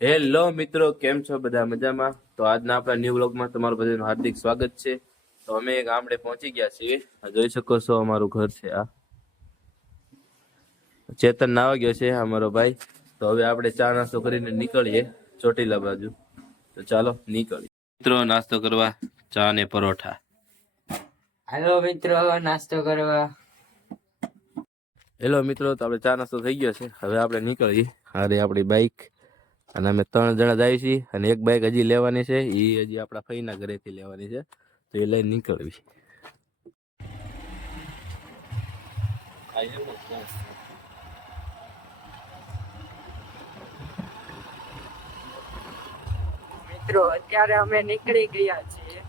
Hello મિત્રો, કેમ છો? બધા મજામાં? તો આજના આપણા ન્યૂ વ્લોગમાં તમારું બધાનું હાર્દિક સ્વાગત છે. તો અમે ગામડે પહોંચી ગયા છીએ. જોઈ શકો છો અમારું ઘર છે આ. ચેતન નાવા ગયો છે અમારો ભાઈ. તો હવે આપણે ચા નાસ્તો કરીને નીકળીએ ચોટીલા બાજુ. તો ચાલો નીકળીએ મિત્રો, નાસ્તો કરવા ચા ને પરોઠા. હાલો મિત્રો, નાસ્તો કરવા. હેલો મિત્રો, તો આપણે ચા નાસ્તો થઈ ગયો છે. હવે આપણે નીકળીએ. હારે આપણી બાઈક અને અમે 3 જણા જાય છીએ. અને એક બાઈક હજી લેવાની છે, એ હજી આપણા ફઈના ઘરેથી લેવાની છે. તો એ લઈને નીકળવી. મિત્રો અત્યારે અમે નીકળી ગયા છીએ.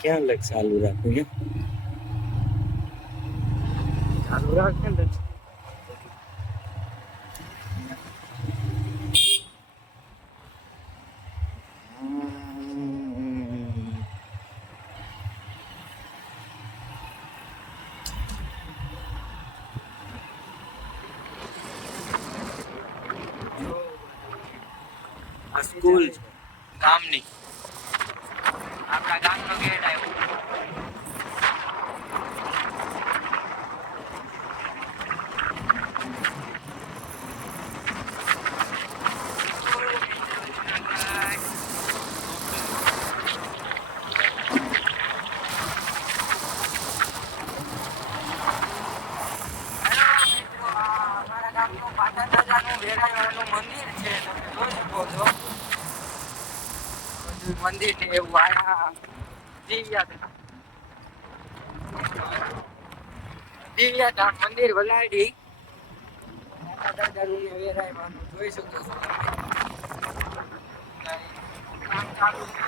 ક્યાં લગ ચાલુ રાખું ચાલુ રાખે ને. આ સ્કૂલ છે ગામની, આપણા ગામનો ગેટ આવ્યો. મંદિર છે એવું આયા દિવ્યાધામ મંદિર વલાડી દાદાનું વેરાયવાનું જોઈ શકો છો. કામ ચાલુ છે.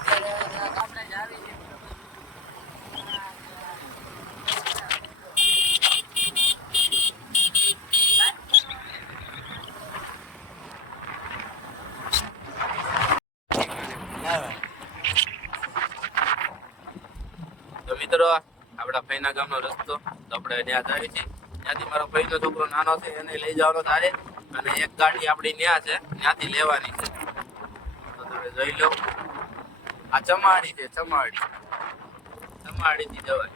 અત્યારે આપણે જ આવી છે. તો મિત્રો, આપણા ફઈના ગામનો રસ્તો. તો આપણે ત્યાં જાય છે. ત્યાંથી મારો ફઈનો છોકરો નાનો છે, એને લઈ જવાનો થાય. અને એક ગાડી આપણી ત્યાં છે, ત્યાંથી લેવાની છે. તો તમે જોઈ લો, આ ચમાડી છે, ચમાડીથી જવાય.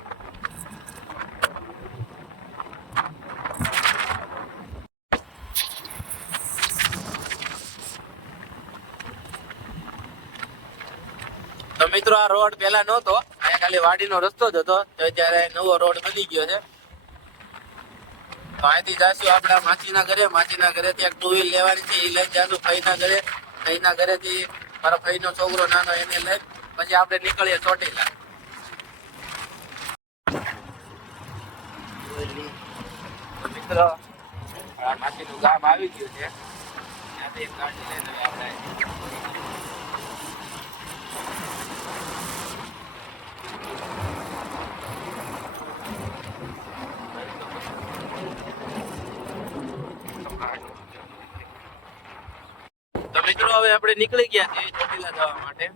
તો મિત્રો, આ રોડ પેલા નહોતો, અહીંયા ખાલી વાડીનો રસ્તો જ હતો. તો અત્યારે નવો રોડ બની ગયો છે. તો અહીંથી જાશું આપણા માછીના ઘરેથી એક 2 વ્હીલ લેવાની છે, એ લઈને જાશું ફઈના ઘરેથી મારો ફઈનો છોકરો નાનો એને લઈ પછી આપણે નીકળીએ ચોટીલા. તો મિત્રો, આ માછીનું ગામ આવી ગયું છે. ત્યાંથી એક ગાડી લઈને આપણે મિત્રો હવે આપણે નીકળી ગયા છીએ ચોટીલા જવા માટે.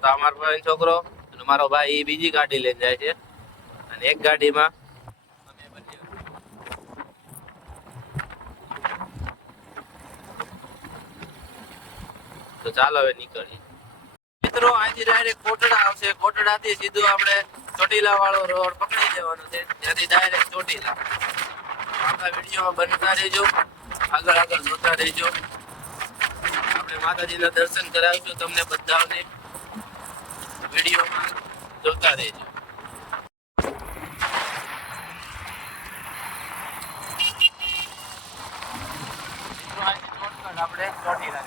તો અમારો ભાઈ છોકરો અને મારો ભાઈ એ બીજી ગાડી લઈને જાય છે, અને એક ગાડીમાં અમે બંને. તો ચાલો હવે નીકળીએ મિત્રો. અહીંથી ડાયરેક્ટ કોટડા આવશે. કોટડાથી સીધું આપણે ચોટીલા વાળો રોડ પકડી જવાનો છે, ત્યાંથી ડાયરેક્ટ ચોટીલા. આપણા વિડીયોમાં બનતા રહેજો, આગળ જોતા રહેજો. માતાજીના દર્શન કરાવીશું તમને બધાને. વિડીયોમાં જોતા રહેજો. આપણે ચોટીલા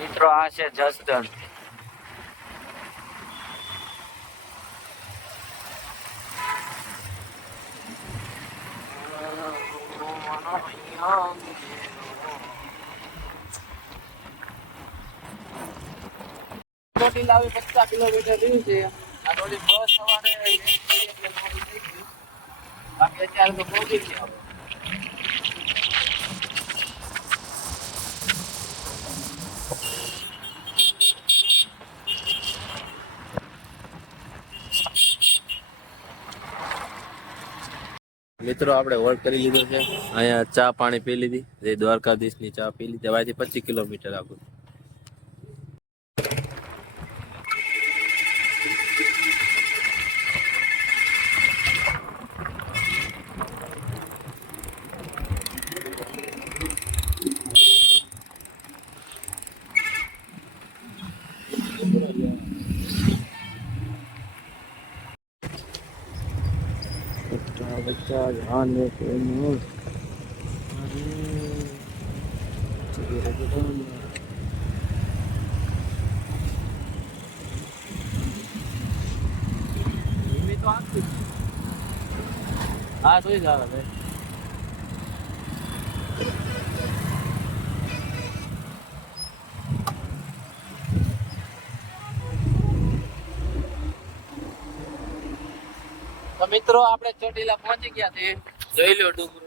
મિત્રો આ છે જસદણ. ચોટીલા 50 કિલોમીટર દૂર છે. આ થોડી બસ સવારે બાકી અત્યારે તો પહોંચી ગયા. મિત્રો આપણે હોલ્ડ કરી લીધો છે. અહીંયા ચા પાણી પી લીધી. જે દ્વારકાધીશની ચા પી લીધી. અહીંથી 25 કિલોમીટર આગળ. बच्चा जाने के मोर હા જોઈ જાવ હવે. તો મિત્રો આપણે ચોટીલા પહોંચી ગયા છે. જોઈ લો ડુંગરો.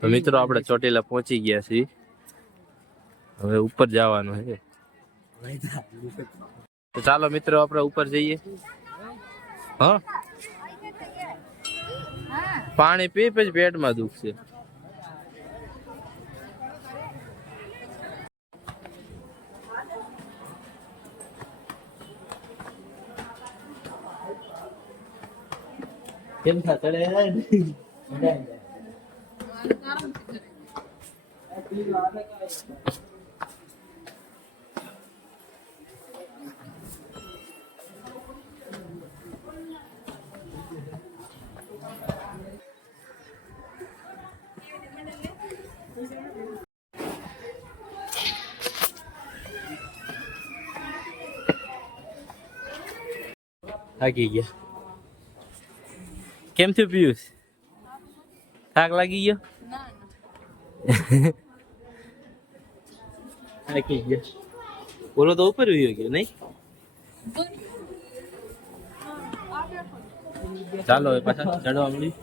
તો મિત્રો આપણે ચોટીલા પહોંચી ગયા છીએ. હવે ઉપર જવાનું છે. તો ચાલો મિત્રો આપણે ઉપર જઈએ. હા પાણી પી પછી પેટમાં દુખશે. કેમ થા ચડે થાકી ગયા. કેમ થયું પિયુષ? થાક લાગી ગયો? થાકી ગયા. બોલો તો ઉપર ગયો નહીં? ચાલો હવે પાછા ચડવા મળી.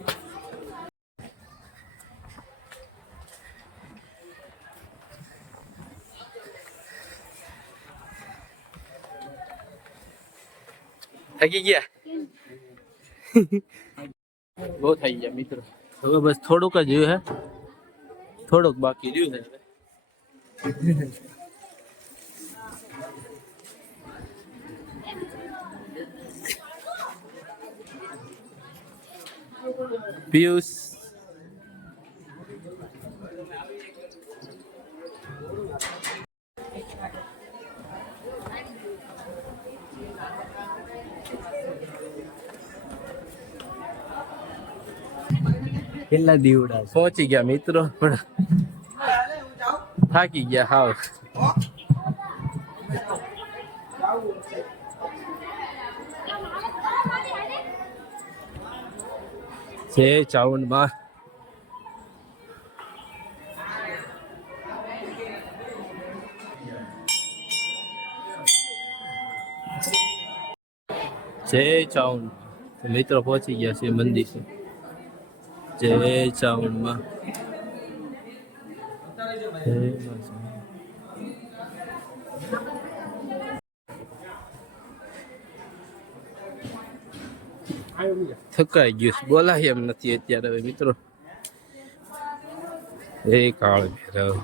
થાકી ગયા? બહુ થઈ ગયા મિત્રો. હવે બસ થોડુંક જ રહ્યું હે. થોડુંક બાકી રહ્યું છે. પિયુષ કેટલા દીવડા પહોંચી ગયા મિત્રો, પણ થાકી ગયા હાવ. છે ચાઉંડમાં જય ચાઉંડ મિત્રો પહોંચી ગયા છે મંદિર છે. જય ચાવણમાં થકાઈ ગયું છે, બોલાય એમ નથી અત્યારે હવે મિત્રો. એ કાળ ભૈરવ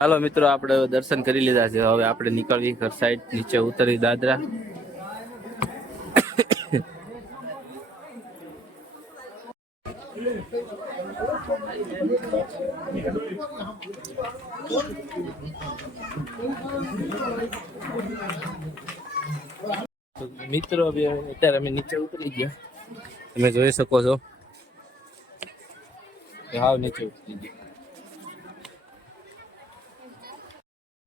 હાલો મિત્રો, આપણે દર્શન કરી લીધા છે. હવે આપણે નીકળવી ઘર સાઈડ, નીચે ઉતરી દાદરા. મિત્રો અત્યારે અમે નીચે ઉતરી ગયા, તમે જોઈ શકો છો. હાવ નીચે ઉતરી ગયા.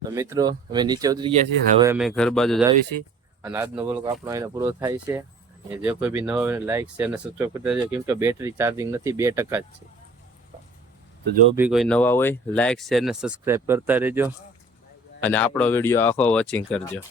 તો મિત્રો અમે નીચે ઉતરી ગયા છીએ. હવે અમે ઘર બાજુ જ આવી છીએ અને આજનો વ્લોગ આપણો અહીંયા પૂરો થાય છે. જે કોઈ બી નવા હોય લાઈક શેર અને સબસ્ક્રાઈબ કરતા રહેજો, કેમ કે બેટરી ચાર્જિંગ નથી, 2% જ છે. તો જો બી કોઈ નવા હોય લાઈક શેર અને સબસ્ક્રાઈબ કરતા રહેજો અને આપણો વિડીયો આખો વોચિંગ કરજો.